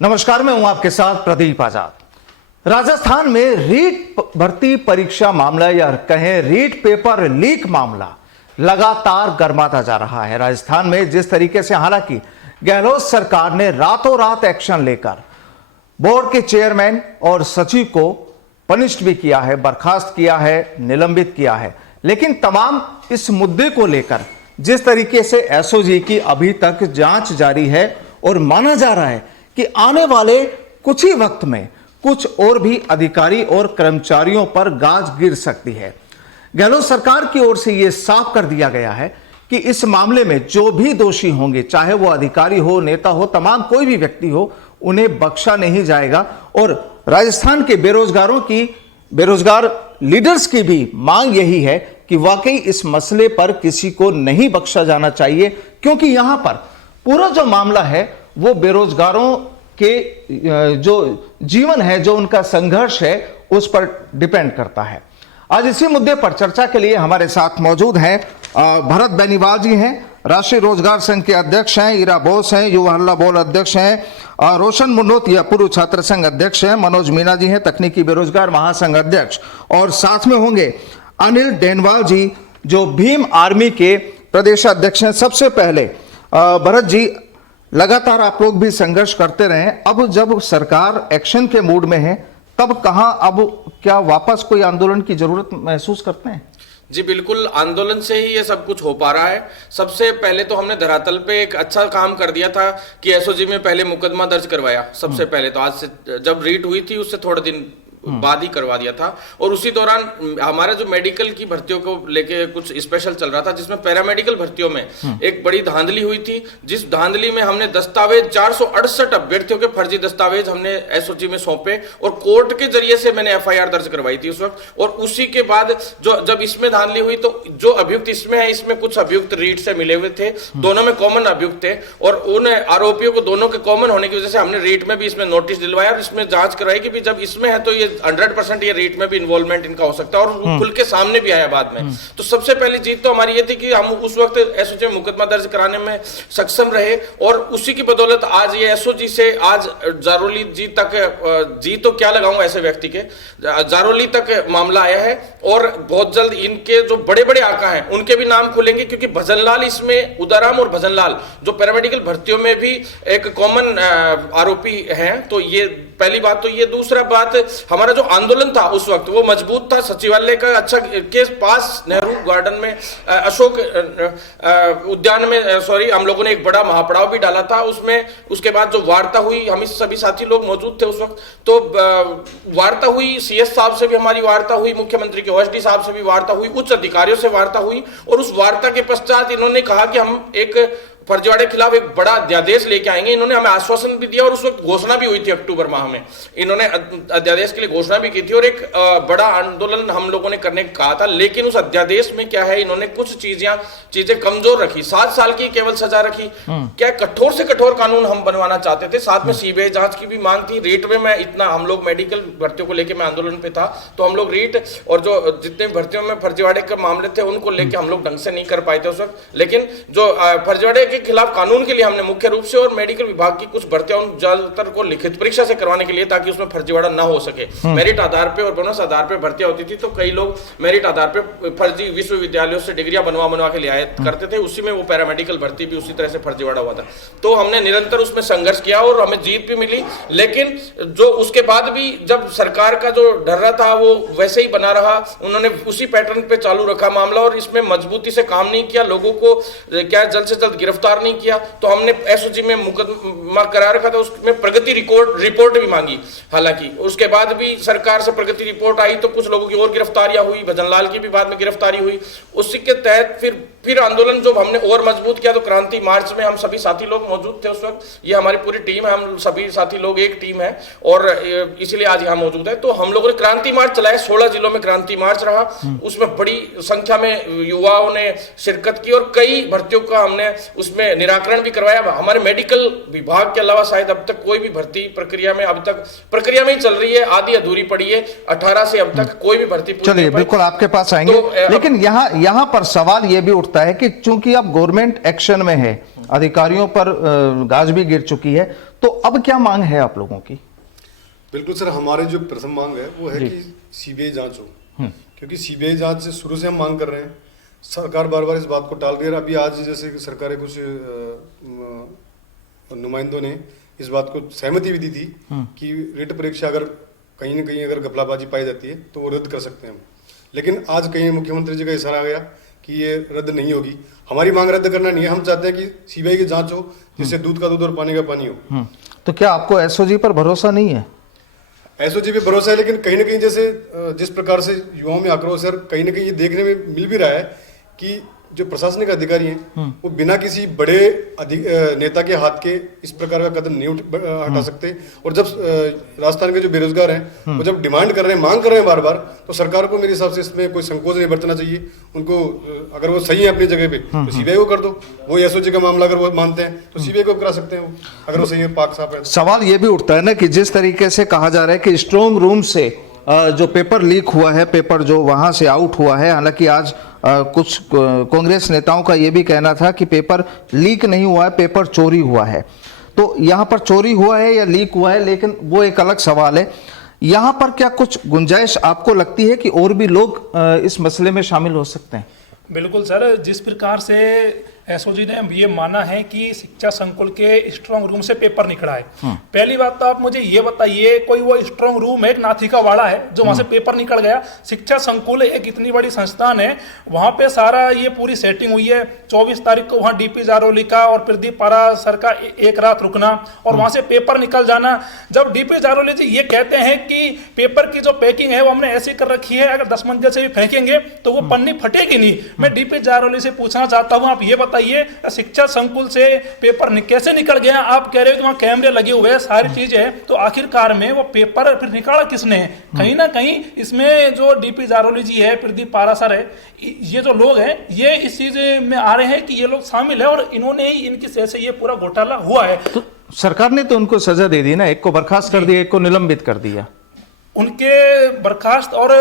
नमस्कार, मैं हूं आपके साथ प्रदीप आजाद। राजस्थान में रीट भर्ती परीक्षा मामला या कहें रीट पेपर लीक मामला लगातार गर्माता जा रहा है। राजस्थान में जिस तरीके से हालांकि गहलोत सरकार ने रातों रात एक्शन लेकर बोर्ड के चेयरमैन और सचिव को पनिश्ड भी किया है, बर्खास्त किया है, निलंबित किया है, लेकिन तमाम इस मुद्दे को लेकर जिस तरीके से एसओजी की अभी तक जांच जारी है और माना जा रहा है कि आने वाले कुछ ही वक्त में कुछ और भी अधिकारी और कर्मचारियों पर गाज गिर सकती है। गहलोत सरकार की ओर से यह साफ कर दिया गया है कि इस मामले में जो भी दोषी होंगे, चाहे वो अधिकारी हो, नेता हो, तमाम कोई भी व्यक्ति हो, उन्हें बख्शा नहीं जाएगा। और राजस्थान के बेरोजगार लीडर्स की भी मांग यही है कि वाकई इस मसले पर किसी को नहीं बख्शा जाना चाहिए, क्योंकि यहां पर पूरा जो मामला है वो बेरोजगारों के जो जीवन है, जो उनका संघर्ष है, उस पर डिपेंड करता है। आज इसी मुद्दे पर चर्चा के लिए हमारे साथ मौजूद हैं भरत बेनीवाल जी हैं, राष्ट्रीय रोजगार संघ के अध्यक्ष हैं, ईरा बोस हैं, युवा हल्ला बोल अध्यक्ष हैं, रोशन मुंडोतिया पूर्व छात्र संघ अध्यक्ष हैं, मनोज मीना जी हैं, तकनीकी बेरोजगार महासंघ अध्यक्ष, और साथ में होंगे अनिल डेनवाल जी जो भीम आर्मी के प्रदेश अध्यक्ष हैं। सबसे पहले भरत जी, लगातार आप लोग भी संघर्ष करते रहे, अब जब सरकार एक्शन के मूड में है तब कहां, अब क्या वापस कोई आंदोलन की जरूरत महसूस करते हैं? जी बिल्कुल, आंदोलन से ही ये सब कुछ हो पा रहा है। सबसे पहले तो हमने धरातल पे एक अच्छा काम कर दिया था कि एसओजी में पहले मुकदमा दर्ज करवाया। सबसे पहले तो आज से जब रीट हुई थी उससे थोड़े दिन बाद ही करवा दिया था। और उसी दौरान हमारा जो मेडिकल की भर्तियों को लेके कुछ स्पेशल चल रहा था, जिसमें पैरामेडिकल भर्तियों में एक बड़ी धांधली हुई थी, जिस धांधली में हमने दस्तावेज 468 अभ्यर्थियों के फर्जी दस्तावेज हमने एसओजी में सौंपे और कोर्ट के जरिए से मैंने एफआईआर दर्ज करवाई थी उस वक्त। और उसी के बाद जब इसमें धांधली हुई तो जो अभियुक्त इसमें है, इसमें कुछ अभियुक्त रीट से मिले हुए थे, दोनों में कॉमन अभियुक्त थे, और उन आरोपियों को दोनों के कॉमन होने की वजह से हमने रीट में भी इसमें नोटिस दिलवाया और इसमें जांच करवाई कि जब इसमें है तो ये 100% ये रीट में भी इन्वॉल्वमेंट इनका हो सकता है, और खुल के सामने भी आया बाद में। तो सबसे पहली जीत तो हमारी ये थी कि हम उस वक्त एसओजी में मुकदमा दर्ज कराने में सक्षम रहे, और उसी की बदौलत आज ये एसओजी से आज जारोली जी तक, जी तो क्या लगाऊं ऐसे व्यक्ति के, जारोली तक मामला आया है। और बहुत जल्द इनके जो बड़े बड़े आका हैं उनके भी नाम खुलेंगे, क्योंकि भजनलाल इसमें, उदाराम और भजनलाल जो पैरामेडिकल भर्तियों में भी एक कॉमन आरोपी हैं। तो ये पहली बात तो ये। दूसरा बात, हमारा जो आंदोलन था उस वक्त वो मजबूत था। सचिवालय का अच्छा के पास नेहरू गार्डन में, अशोक उद्यान में, हम लोगों ने एक बड़ा महापड़ाव भी डाला था उसमें। उसके बाद जो वार्ता हुई, हम इस सभी साथी लोग मौजूद थे उस वक्त, तो वार्ता हुई, सीएस साहब से भी हमारी वार्ता हुई, मुख्यमंत्री के ओएसडी साहब से भी वार्ता हुई, उच्च अधिकारियों से वार्ता हुई, और उस वार्ता के पश्चात इन्होंने कहा कि हम एक फर्जीवाड़े के खिलाफ एक बड़ा अध्यादेश लेके आएंगे। इन्होंने हमें आश्वासन भी दिया और उस वक्त घोषणा भी हुई थी अक्टूबर माह में, इन्होंने अध्यादेश के लिए घोषणा भी की थी और एक बड़ा आंदोलन हम लोगों ने करने का कहा था। लेकिन उस अध्यादेश में क्या है, इन्होंने कुछ चीजें कमजोर रखी। 7 साल की केवल सजा रखी। क्या कठोर से कठोर कानून हम बनवाना चाहते थे, साथ में सीबीआई जांच की भी मांग थी। रीट में मैं इतना, हम लोग मेडिकल भर्तियों को लेकर मैं आंदोलन पे था, तो हम लोग रीट और जो जितने भर्तियों में फर्जीवाड़े के मामले थे उनको लेकर हम लोग ढंग से नहीं कर पाए थे उस वक्त। लेकिन जो फर्जीवाड़े के खिलाफ कानून के लिए हमने मुख्य रूप से और मेडिकल विभाग की कुछ भर्तियां ज्यादातर को लिखित परीक्षा से करवाने के लिए, ताकि उसमें फर्जीवाड़ा ना हो सके। मेरिट आधार पे और बोनस आधार पे भर्तियां होती थी, तो कई लोग मेरिट आधार पे फर्जी विश्वविद्यालयों से डिग्रियां बनवा के लिए आए करते थे। उसी में वो पैरामेडिकल भर्ती भी उसी तरह से फर्जीवाड़ा हुआ था। तो हमने निरंतर उसमें संघर्ष किया और हमें जीत भी मिली। लेकिन जो उसके बाद भी जब सरकार का जो ढर्रा था वो वैसे ही बना रहा, उन्होंने उसी पैटर्न पे चालू रखा मामला और इसमें मजबूती से काम नहीं किया, लोगों को क्या जल्द से जल्द गिरफ्तार नहीं किया। तो हमने एसओजी में मुकदमा करा रखा था, उसमें प्रगति रिपोर्ट भी मांगी। हालांकि उसके बाद भी सरकार से प्रगति रिपोर्ट आई तो कुछ लोगों की और गिरफ्तारियां हुई, भजनलाल की भी बाद में गिरफ्तारी हुई। उसी के तहत फिर आंदोलन जो हमने और मजबूत किया, तो क्रांति मार्च में हम सभी साथी लोग मौजूद थे उस वक्त। ये हमारी पूरी टीम है, हम सभी साथी लोग एक टीम है और इसलिए आज यहाँ मौजूद है। तो हम लोगों ने क्रांति मार्च चलाया, 16 जिलों में क्रांति मार्च रहा, उसमें बड़ी संख्या में युवाओं ने शिरकत की और कई भर्तियों का हमने उसमें इसमें निराकरण भी करवाया। हमारे मेडिकल विभाग के अलावा शायद अब तक कोई भी भर्ती प्रक्रिया में अब तक प्रक्रिया में ही चल रही है, आधी अधूरी पड़ी है। 18 से अब तक कोई भी भर्ती पूरी चलिए नहीं पाई। बिल्कुल आपके पास आएंगे, तो, लेकिन यहाँ पर सवाल ये भी उठता है कि चूंकि अब गवर्नमेंट एक्शन में है, अधिकारियों पर गाज भी गिर चुकी है, तो अब क्या मांग है आप लोगों की? बिल्कुल सर, हमारे जो प्रथम मांग है वो है कि सीबीआई जांच हो, क्योंकि सीबीआई जांच से शुरू से हम मांग कर रहे हैं। सरकार बार बार इस बात को टाल रही है। अभी आज जैसे कि सरकार के कुछ नुमाइंदों ने इस बात को सहमति भी दी थी कि रिट परीक्षा अगर कहीं ना कहीं अगर घपलाबाजी पाई जाती है तो वो रद्द कर सकते हैं हम। लेकिन आज कहीं मुख्यमंत्री जी का इशारा आ गया कि ये रद्द नहीं होगी। हमारी मांग रद्द करना नहीं है, हम चाहते हैं कि सीबीआई की जांच हो, जिससे दूध का दूध और पानी का पानी हो। तो क्या आपको एसओजी पर भरोसा नहीं है? एसओजी पे भरोसा है, लेकिन कहीं ना कहीं जैसे जिस प्रकार से युवाओं में आक्रोश है, कहीं ना कहीं ये देखने में मिल भी रहा है कि जो प्रशासनिक अधिकारी हैं वो बिना किसी बड़े नेता के हाथ के इस प्रकार का कदम नहीं हटा सकते। और जब राजस्थान के जो बेरोजगार हैं वो जब डिमांड कर रहे हैं, मांग कर रहे हैं बार बार, तो सरकार को मेरे हिसाब से इसमें कोई संकोच नहीं बरतना चाहिए। उनको अगर वो सही है अपनी जगह पे तो सीबीआई को कर दो। वो एसओजी का मामला अगर वो मानते हैं तो सीबीआई को करा सकते हैं वो, अगर वो सही है, पाक साफ है। सवाल ये भी उठता है ना कि जिस तरीके से कहा जा रहा है कि स्ट्रांग रूम से जो पेपर लीक हुआ है, पेपर जो वहां से आउट हुआ है, हालांकि आज कुछ कांग्रेस नेताओं का यह भी कहना था कि पेपर लीक नहीं हुआ है, पेपर चोरी हुआ है। तो यहां पर चोरी हुआ है या लीक हुआ है, लेकिन वो एक अलग सवाल है। यहां पर क्या कुछ गुंजाइश आपको लगती है कि और भी लोग इस मसले में शामिल हो सकते हैं? बिल्कुल सर, जिस प्रकार से एसओजी ने ये माना है कि शिक्षा संकुल के स्ट्रांग रूम से पेपर निकला है। पहली बात तो आप मुझे ये बताइए, कोई वो स्ट्रांग रूम है, एक नाथिका वाड़ा है जो वहां से पेपर निकल गया? शिक्षा संकुल एक इतनी बड़ी संस्थान है, वहां पे सारा ये पूरी सेटिंग हुई है। 24 तारीख को वहां डीपी जारोली का और प्रदीप पारासर का एक रात रुकना और वहां से पेपर निकल जाना। जब डीपी जारोली जी ये कहते हैं कि पेपर की जो पैकिंग है वो हमने ऐसी कर रखी है, अगर 10 मंजिल से भी फेंकेंगे तो वो पन्नी फटेगी नहीं। मैं डीपी जारोली से पूछना चाहता हूं, आप ये बताइए शिक्षा संकुल से पेपर कैसे निकल गया? आप कह रहे हो कि वहां कैमरे लगे हुए हैं, सारी चीजें है, तो आखिरकार में वो पेपर फिर निकाला किसने? कहीं ना कहीं इसमें जो डीपी जारोली जी है, प्रदीप पारासर है, ये जो लोग हैं ये इस चीज में आ रहे हैं कि ये लोग शामिल है और इन्होंने ही इनकी सह से ये पूरा घोटाला हुआ है। तो सरकार ने तो उनको सजा दे दी ना, एक को बर्खास्त कर दिया, एक को निलंबित कर दिया। उनके बर्खास्त और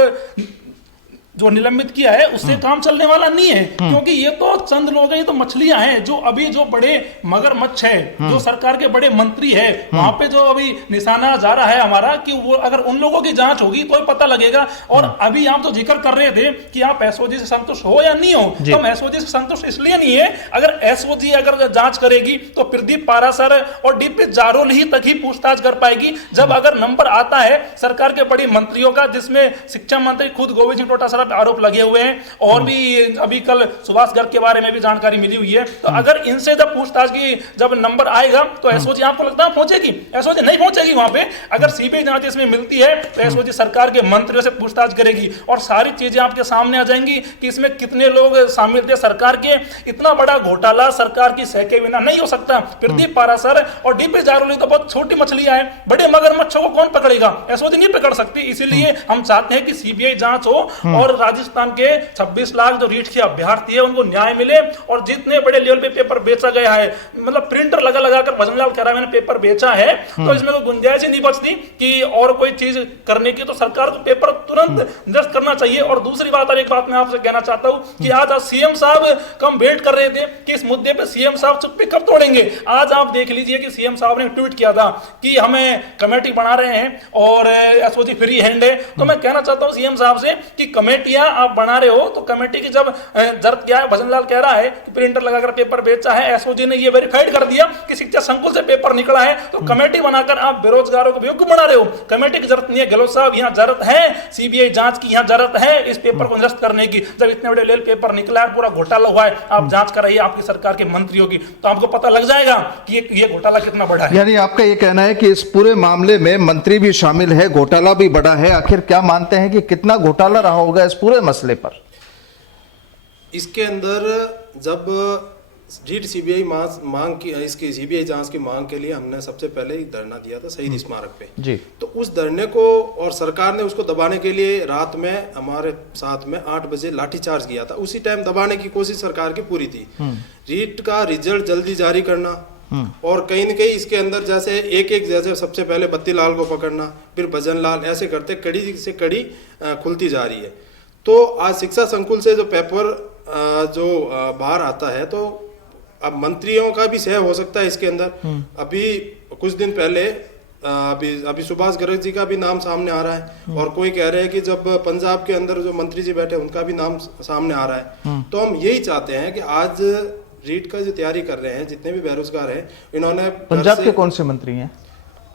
जो निलंबित किया है उससे काम चलने वाला नहीं है, क्योंकि ये तो चंद लोग हैं, ये तो मछलियां हैं। जो अभी जो बड़े मगरमच्छ है, जो सरकार के बड़े मंत्री है, वहां पे जो अभी निशाना जा रहा है हमारा कि वो अगर उन लोगों की जांच होगी तो पता लगेगा। और अभी आप तो जिक्र कर रहे थे कि आप एसओजी से संतुष्ट हो या नहीं हो, तो हम एसओजी से संतुष्ट इसलिए नहीं है, अगर एसओजी अगर जांच करेगी तो प्रदीप पारासर और डीपी जारोली तक ही पूछताछ कर पाएगी। जब अगर नंबर आता है सरकार के बड़ी मंत्रियों का, जिसमें शिक्षा मंत्री खुद गोविंद सिंह डोटासरा आरोप लगे हुए हैं, और भी अभी कल सुभाष गर्ग के बारे में भी जानकारी मिली हुई है, तो अगर इनसे जब पूछताछ की जब नंबर आएगा तो एसओजी आपको लगता है पहुंचेगी? एसओजी नहीं पहुंचेगी वहां पे। अगर सीबीआई जांच इसमें मिलती है तो एसओजी सरकार के मंत्रियों से पूछताछ करेगी और सारी चीजें आपके सामने आ जाएंगी कि इसमें कितने लोग शामिल थे सरकार के। इतना बड़ा घोटाला सरकार की सह के बिना नहीं हो सकता। प्रदीप पारासर और डीपी जारोली तो बहुत छोटी मछलियां हैं, बड़े मगरमच्छों को कौन पकड़ेगा? एसओजी नहीं पकड़ सकती। इसीलिए हम चाहते हैं कि सीबीआई जांच हो और राजस्थान के 26 लाख जो रीट के अभ्यर्थी है उनको न्याय मिले। और जितने बड़े लेवल पे पेपर बेचा गया है, मतलब प्रिंटर लगा लगा कर भजनलाल कह रहा है मैंने पेपर बेचा है, तो इसमें कोई गुंजाइश ही नहीं बचती कि और कोई चीज करने की। तो सरकार को पेपर तुरंत निरस्त करना चाहिए। और दूसरी बात, और एक बात मैं आपसे कहना चाहता हूं कि आज सीएम साहब कम वेट कर रहे थे कि इस मुद्दे पे सीएम साहब चुप्पी कब तोड़ेंगे। आज आप देख लीजिए कि सीएम साहब ने ट्वीट किया था कि हमें कमेटी बना रहे हैं और एसओजी फ्री हैंड है। तो मैं कहना चाहता हूं सीएम साहब से कि कमेटियां आप बना रहे हो तो कमेटी की जब जरूरत क्या है? भजनलाल कह रहा है कि प्रिंटर लगाकर पेपर बेचा है, एसओजी ने ये वेरीफाइड कर दिया कि शिक्षा संकुल से पेपर निकला है, तो कमेटी बनाकर आप बेरोजगारों को बेवकूफ बना रहे हो। कमेटी की जरूरत नहीं है गहलोत साहब, यहाँ जरूरत है सीबीआई जांच की, यहाँ जरूरत है इस पेपर को निरस्त करने की। जब इतने बड़े लेवल पेपर निकला है, पूरा घोटाला हुआ है, आप जांच कराइए आपकी सरकार के मंत्रियों की, तो आपको पता लग जाएगा कि ये घोटाला कितना बड़ा है। यानी आपका ये कहना है कि इस पूरे मामले में मंत्री भी शामिल है, घोटाला भी बड़ा है। आखिर क्या मानते हैं कि कितना घोटाला रहा होगा इस पूरे मसले पर? इसके अंदर जब रीट सीबीआई मांग की, इसकी सीबीआई जांच की मांग के लिए हमने सबसे पहले ही धरना दिया था शहीद स्मारक पे जी। तो उस धरने को और सरकार ने उसको दबाने के लिए रात में हमारे साथ में 8 बजे लाठीचार्ज किया था। उसी टाइम दबाने की कोशिश सरकार की पूरी थी। रीट का रिजल्ट जल्दी जारी करना और कहीं न कहीं इसके अंदर जैसे एक जैसे सबसे पहले बत्ती लाल को पकड़ना, फिर भजन लाल, ऐसे करते कड़ी से कड़ी खुलती जा रही है। तो आज शिक्षा संकुल से जो पेपर जो बाहर आता है, तो अब मंत्रियों का भी सह हो सकता है इसके अंदर। अभी कुछ दिन पहले अभी सुभाष गर्ग जी का भी नाम सामने आ रहा है और कोई कह रहे हैं कि जब पंजाब के अंदर जो मंत्री जी बैठे उनका भी नाम सामने आ रहा है। तो हम यही चाहते हैं कि आज रीट का जो तैयारी कर रहे हैं जितने भी बेरोजगार हैं, इन्होंने पंजाब के कौन से मंत्री हैं?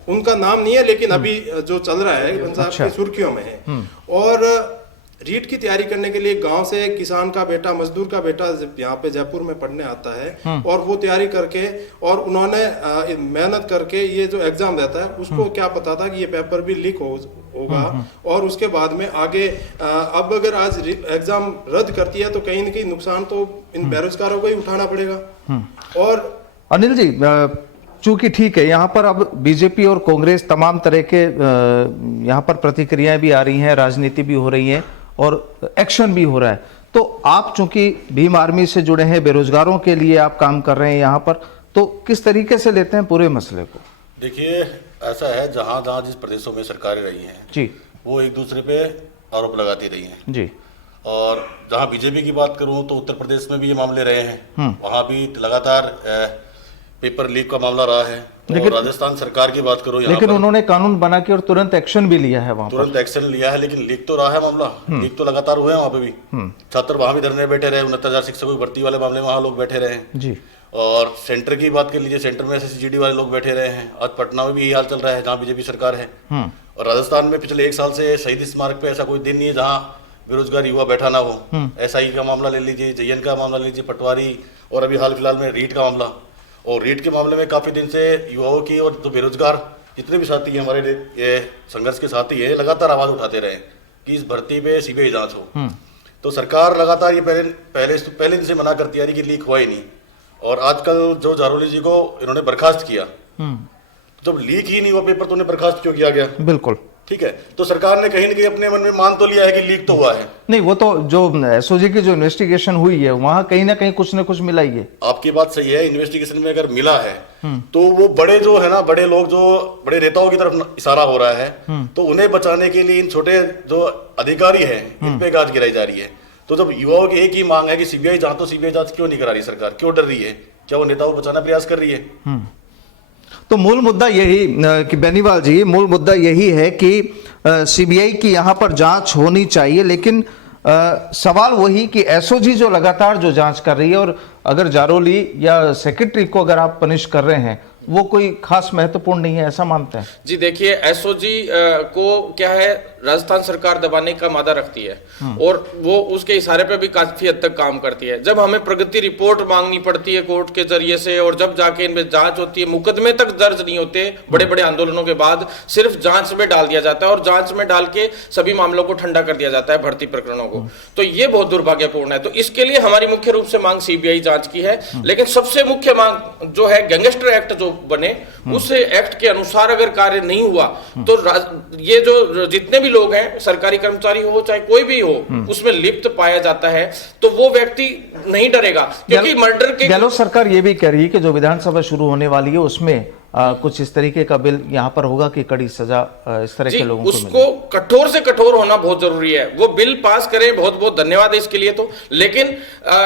उनका नाम नहीं है, लेकिन अभी जो चल रहा है पंजाब की सुर्खियों में है। और रीट की तैयारी करने के लिए गांव से किसान का बेटा, मजदूर का बेटा यहाँ पे जयपुर में पढ़ने आता है और वो तैयारी करके और उन्होंने मेहनत करके ये जो एग्जाम देता है, उसको क्या पता था कि ये पेपर भी लीक होगा और उसके बाद में आगे अब अगर आज एग्जाम रद्द करती है तो कहीं न कहीं नुकसान तो इन बेरोजगारों को ही उठाना पड़ेगा। और अनिल जी, चूंकि ठीक है, यहाँ पर अब बीजेपी और कांग्रेस तमाम तरह के यहाँ पर प्रतिक्रियाएं भी आ रही हैं, राजनीति भी हो रही है और एक्शन भी हो रहा है। तो आप चूंकि भीम आर्मी से जुड़े हैं, बेरोजगारों के लिए आप काम कर रहे हैं यहाँ पर, तो किस तरीके से लेते हैं पूरे मसले को? देखिए, ऐसा है, जहाँ जहाँ जिस प्रदेशों में सरकारें रही हैं जी, वो एक दूसरे पे आरोप लगाती रही हैं जी। और जहाँ बीजेपी की बात करूँ तो उत्तर प्रदेश में भी ये मामले रहे हैं, वहाँ भी लगातार पेपर लीक का मामला रहा है। और राजस्थान सरकार की बात करो, लेकिन उन्होंने कानून बना के और तुरंत एक्शन भी लिया है, वहाँ तुरंत एक्शन लिया है, लेकिन लीक तो रहा है मामला। लीक तो लगातार हुए हैं वहाँ पे भी। छात्र वहाँ भी धरने बैठे रहे, 69,000 शिक्षकों की भर्ती वाले मामले में वहाँ लोग बैठे रहे हैं जी। और सेंटर की बात कर लीजिए, सेंटर में SSGD वाले लोग बैठे रहे हैं। आज पटना में भी यही हाल चल रहा है जहाँ बीजेपी सरकार है। और राजस्थान में पिछले 1 साल से शहीद स्मारक पे ऐसा कोई दिन नहीं है जहाँ बेरोजगार युवा बैठा ना हो। SI का मामला ले लीजिए, JN का मामला ले लीजिए, पटवारी, और अभी हाल फिलहाल में रीट का मामला। और रीट के मामले में काफी दिन से युवाओं की और जो बेरोजगार जितने भी साथी हैं हमारे ये संघर्ष के साथी हैं, लगातार आवाज उठाते रहे कि इस भर्ती पे सीबीआई जांच हो। तो सरकार लगातार ये पहले दिन से मना करती आ रही कि लीक हुआ ही नहीं। और आजकल जो जारोली जी को इन्होंने बर्खास्त किया, तो जब लीक ही नहीं हुआ पेपर तो उन्हें बर्खास्त क्यों किया गया? बिल्कुल ठीक है। तो सरकार ने कहीं न कहीं अपने मन में मान तो लिया है कि लीक तो हुआ है। नहीं, वो तो जो एसओजी की जो इन्वेस्टिगेशन हुई है वहां कहीं ना कहीं कुछ ना कुछ मिला ही है। आपकी बात सही है, इन्वेस्टिगेशन में अगर मिला है तो वो बड़े जो है ना, बड़े लोग जो बड़े नेताओं की तरफ इशारा हो रहा है, तो उन्हें बचाने के लिए इन छोटे जो अधिकारी हैं इन पे गाज गिराई जा रही है। तो जब युवाओं की एक ही मांग है कि सीबीआई जांच, तो सीबीआई जांच क्यों नहीं करा रही सरकार? क्यों डर रही है? क्या वो नेताओं को बचाना प्रयास कर रही है? तो मूल मुद्दा यही कि बेनीवाल जी, मूल मुद्दा यही है कि सीबीआई की यहाँ पर जांच होनी चाहिए, लेकिन सवाल वही कि एसओजी जो लगातार जो जांच कर रही है, और अगर जारोली या सेक्रेटरी को अगर आप पनिश कर रहे हैं, वो कोई खास महत्वपूर्ण नहीं है, ऐसा मानते हैं? जी देखिए, एसओजी को क्या है, राजस्थान सरकार दबाने का मादा रखती है और वो उसके इशारे पे भी काफी हद तक काम करती है। जब हमें प्रगति रिपोर्ट मांगनी पड़ती है कोर्ट के जरिए से, और जब जाके इनमें जांच होती है, मुकदमे तक दर्ज नहीं होते, बड़े बड़े आंदोलनों के बाद सिर्फ जांच में डाल दिया जाता है और जांच में डाल के सभी मामलों को ठंडा कर दिया जाता है, भर्ती प्रकरणों को। तो ये बहुत दुर्भाग्यपूर्ण है। तो इसके लिए हमारी मुख्य रूप से मांग सीबीआई जांच की है, लेकिन सबसे मुख्य मांग जो है गैंगस्टर एक्ट जो बने, उस एक्ट के अनुसार अगर कार्य नहीं हुआ तो ये जो जितने भी लोग हैं, सरकारी कर्मचारी हो चाहे कोई भी हो, उसमें लिप्त पाया जाता है, तो वो व्यक्ति नहीं डरेगा। क्योंकि मर्डर के गहलोत सरकार ये भी कह रही है कि जो विधानसभा शुरू होने वाली है उसमें कुछ इस तरीके का बिल यहाँ पर होगा कि कड़ी सजा इस तरह के लोगों को मिले। उसको कठोर से कठोर होना बहुत जरूरी है। वो बिल पास करें, बहुत बहुत धन्यवाद है इसके लिए तो, लेकिन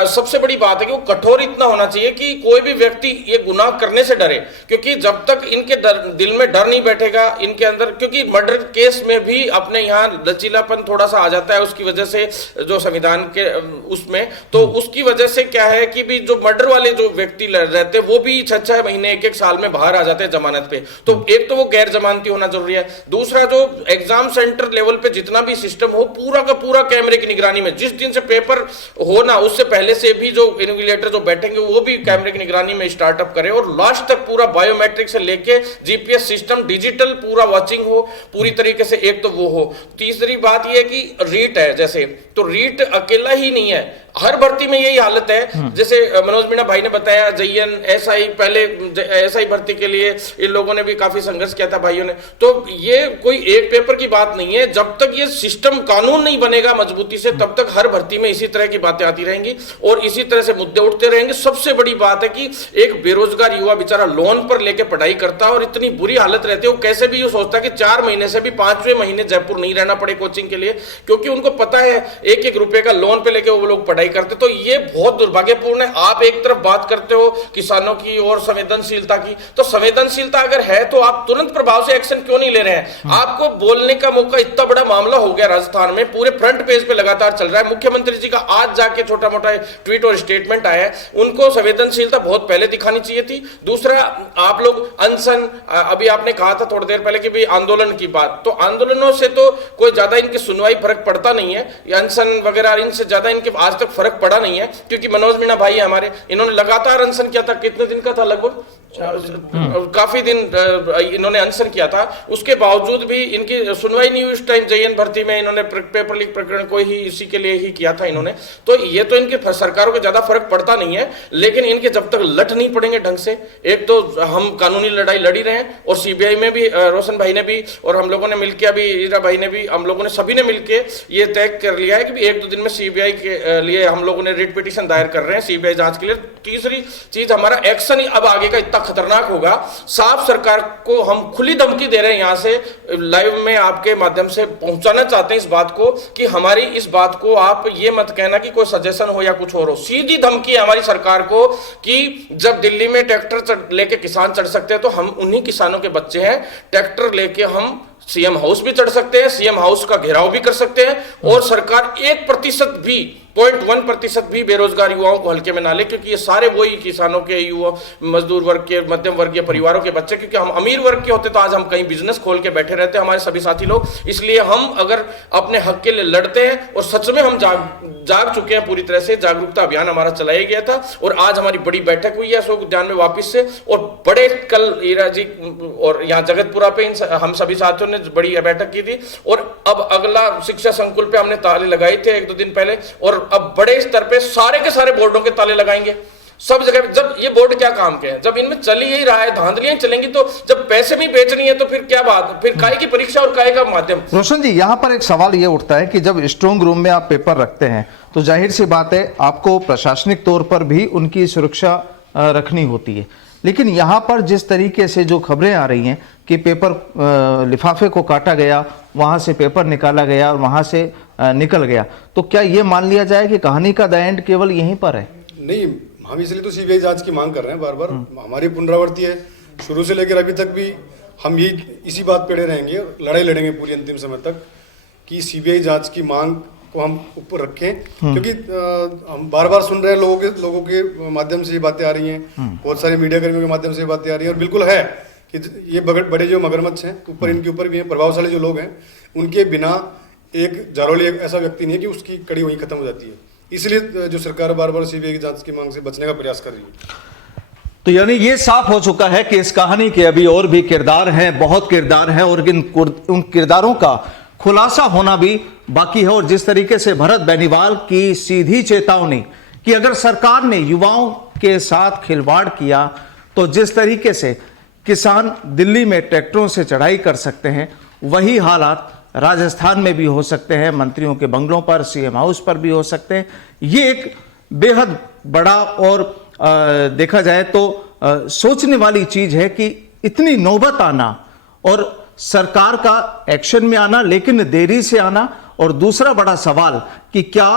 सबसे बड़ी बात है कि वो कठोर इतना होना चाहिए कि कोई भी व्यक्ति ये गुनाह करने से डरे। क्योंकि जब तक इनके दिल में डर नहीं बैठेगा इनके अंदर, क्योंकि मर्डर केस में भी अपने यहाँ लचीलापन थोड़ा सा आ जाता है उसकी वजह से, जो संविधान के उसमें, तो उसकी वजह से क्या है कि भी जो मर्डर वाले जो व्यक्ति रहते वो भी 6-6 महीने 1-1 साल में बाहर आ जाते हैं जमानत पे। तो एक तो वो गैर जमानती होना जरूरी है। दूसरा, जो एग्जाम सेंटर लेवल पे जितना भी सिस्टम हो, पूरा का पूरा कैमरे की निगरानी में, जिस दिन से पेपर हो ना उससे पहले से भी जो इन्विजिलेटर जो बैठेंगे वो भी कैमरे की निगरानी में स्टार्टअप करे, और लास्ट तक पूरा बायोमेट्रिक से लेके जीपीएस सिस्टम डिजिटल पूरा वॉचिंग हो पूरी तरीके से। एक तो वो हो। तीसरी बात ये कि रीट है जैसे, तो रीट अकेला ही नहीं है, हर भर्ती में यही हालत है। जैसे मनोज मीणा भाई ने बताया, जयन एसआई, पहले एसआई भर्ती के लिए इन लोगों ने भी काफी संघर्ष किया था भाइयों ने। तो ये कोई एक पेपर की बात नहीं है, जब तक ये सिस्टम कानून नहीं बनेगा मजबूती से, तब तक हर भर्ती में इसी तरह की बातें आती रहेंगी और इसी तरह से मुद्दे उठते रहेंगे। सबसे बड़ी बात है कि एक बेरोजगार युवा बेचारा लोन पर लेके पढ़ाई करता है और इतनी बुरी हालत रहती है, वो कैसे भी ये सोचता है कि 4 महीने से भी 5वें महीने जयपुर नहीं रहना पड़े कोचिंग के लिए, क्योंकि उनको पता है 1-1 रुपए का लोन पे लेके वो लोग पढ़ाई करते। तो ये बहुत दुर्भाग्यपूर्ण है। आप एक तरफ बात करते हो किसानों की और संवेदनशीलता की, तो संवेदनशीलता अगर है तो आप तुरंत प्रभाव से एक्शन क्यों नहीं ले रहे हैं? आपको बोलने का मौका, इतना बड़ा मामला हो गया राजस्थान में, पूरे फ्रंट पेज पे लगातार चल रहा है। मुख्यमंत्री जी का आज जाके छोटा मोटा ट्वीट और स्टेटमेंट आया है, उनको संवेदनशीलता बहुत पहले दिखानी चाहिए थी। दूसरा, आप लोग अनशन, अभी आपने कहा था थोड़ी देर पहले कि भी आंदोलन की बात, तो आंदोलनों से तो कोई ज्यादा इनकी सुनवाई फर्क पड़ता नहीं है, अनशन वगैरह इनसे ज्यादा इनके आज तक फर्क पड़ा नहीं है, क्योंकि मनोज मीणा भाई हमारे, इन्होंने लगातार अनशन किया था। कितने दिन का था? लगभग काफी दिन इन्होंने अनशन किया था। उसके बावजूद भी इनकी सुनवाई नहीं हुई उस टाइम। जयन भर्ती में इन्होंने पेपर लीक प्रकरण को ही इसी के लिए ही किया था इन्होंने। तो ये तो इनके सरकारों को ज्यादा फर्क पड़ता नहीं है, लेकिन इनके जब तक लठ नहीं पड़ेंगे ढंग से, एक तो हम कानूनी लड़ाई लड़ी रहे हैं और सीबीआई में भी रोशन भाई ने भी और हम लोगों ने मिलकर, अभी ईरा भाई ने भी, हम लोगों ने सभी ने मिलकर ये तय कर लिया है कि 1-2 दिन में सीबीआई के लिए हम लोगों ने रिट पिटीशन दायर कर रहे हैं सीबीआई जांच के लिए। तीसरी चीज, हमारा एक्शन ही अब आगे का इतना खतरनाक होगा। साफ सरकार को हम खुली धमकी दे रहे हैं, यहां से लाइव में आपके माध्यम से पहुंचाना चाहते हैं इस बात को कि हमारी इस बात को आप ये मत कहना कि कोई सजेशन हो या कुछ और हो। सीधी धमकी है हमारी सरकार को कि जब दिल्ली में ट्रैक्टर लेके किसान चढ़ सकते हैं, तो हम उन्हीं किसानों के बच्चे हैं। ट्रैक्टर लेके हम सीएम हाउस भी चढ़ सकते हैं, सीएम हाउस का घेराव भी कर सकते हैं, और सरकार 1% भी 0.1% भी बेरोजगार युवाओं को हल्के में ना ले, क्योंकि ये सारे वही किसानों के, युवा, मजदूर वर्ग के, मध्यम वर्गीय परिवारों के बच्चे। क्योंकि हम अमीर वर्ग के होते तो आज हम कहीं बिजनेस खोल के बैठे रहते हमारे सभी साथी लोग। इसलिए हम अगर अपने हक के लिए लड़ते हैं, और सच में हम जाग चुके हैं पूरी तरह से, जागरूकता अभियान हमारा चलाया गया था और आज हमारी बड़ी बैठक हुई है अशोक उद्यान में वापिस से, और बड़े कल ईरा जी और यहाँ जगतपुरा पे हम सभी साथियों ने बड़ी बैठक की थी। और अब अगला शिक्षा संकुल पे हमने ताले लगाए थे 1-2 दिन पहले, और अब बड़े स्तर पे सारे के सारे बोर्डों के ताले लगाएंगे सब जगह। जब ये बोर्ड क्या काम के हैं, जब इनमें चल ही रहा है, धांधलियां चलेंगी, तो जब पैसे भी बेचनी है तो फिर क्या बात, फिर काय की परीक्षा और काय का माध्यम। रोशन जी, यहाँ पर एक सवाल ये उठता है कि जब स्ट्रांग रूम में आप पेपर रखते हैं तो जाहिर सी बात है आपको प्रशासनिक तौर पर भी उनकी सुरक्षा रखनी होती है, लेकिन यहाँ पर जिस तरीके से जो खबरें आ रही हैं कि पेपर लिफाफे को काटा गया, वहाँ से पेपर निकाला गया और वहाँ से निकल गया, तो क्या ये मान लिया जाए कि कहानी का द एंड केवल यहीं पर है? नहीं, हम इसलिए तो सीबीआई जांच की मांग कर रहे हैं बार बार। हमारी पुनरावृत्ति है शुरू से लेकर अभी तक भी, हम ये इसी बात पे रहेंगे, लड़ाई लड़ेंगे पूरी अंतिम समय तक कि सीबीआई जांच की मांग को हम ऊपर रखें, क्योंकि हम बार बार सुन रहे हैं लोगों के माध्यम से ये बातें आ रही हैं, बहुत सारे मीडिया कर्मियों के माध्यम से ये बातें आ रही हैं, और बिल्कुल है कि ये बड़े जो मगरमच्छ हैं ऊपर, इनके ऊपर भी हैं, प्रभावशाली जो लोग हैं, उनके बिना एक जारौली ऐसा व्यक्ति नहीं है कि उसकी कड़ी वहीं खत्म हो जाती है। इसलिए जो सरकार बार बार सीबीआई की जांच की मांग से बचने का प्रयास कर रही है। तो यानी ये साफ हो चुका है कि इस कहानी के अभी और भी किरदार हैं, बहुत किरदार हैं, और उन किरदारों का खुलासा होना भी बाकी है। और जिस तरीके से भरत बेनीवाल की सीधी चेतावनी कि अगर सरकार ने युवाओं के साथ खिलवाड़ किया तो जिस तरीके से किसान दिल्ली में ट्रैक्टरों से चढ़ाई कर सकते हैं, वही हालात राजस्थान में भी हो सकते हैं, मंत्रियों के बंगलों पर, सीएम हाउस पर भी हो सकते हैं। ये एक बेहद बड़ा और देखा जाए तो सोचने वाली चीज है कि इतनी नौबत आना और सरकार का एक्शन में आना, लेकिन देरी से आना। और दूसरा बड़ा सवाल कि क्या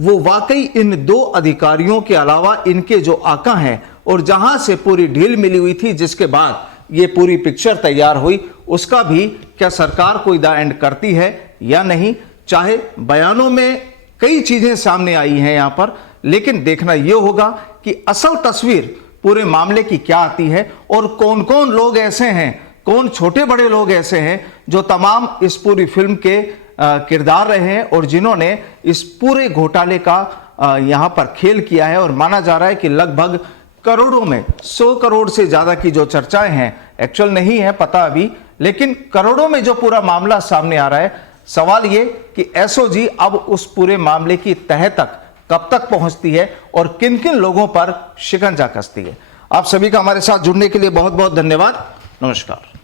वो वाकई इन 2 अधिकारियों के अलावा इनके जो आका हैं और जहां से पूरी ढील मिली हुई थी, जिसके बाद ये पूरी पिक्चर तैयार हुई, उसका भी क्या सरकार कोई द एंड करती है या नहीं। चाहे बयानों में कई चीजें सामने आई हैं यहां पर, लेकिन देखना यह होगा कि असल तस्वीर पूरे मामले की क्या आती है और कौन कौन लोग ऐसे हैं, कौन छोटे बड़े लोग ऐसे हैं जो तमाम इस पूरी फिल्म के किरदार रहे हैं और जिन्होंने इस पूरे घोटाले का यहां पर खेल किया है। और माना जा रहा है कि लगभग करोड़ों में, 100 करोड़ से ज्यादा की जो चर्चाएं हैं, एक्चुअल नहीं है पता अभी, लेकिन करोड़ों में जो पूरा मामला सामने आ रहा है। सवाल ये कि एसओजी अब उस पूरे मामले की तह तक कब तक पहुंचती है और किन किन लोगों पर शिकंजा कसती है। आप सभी का हमारे साथ जुड़ने के लिए बहुत बहुत धन्यवाद। नमस्कार।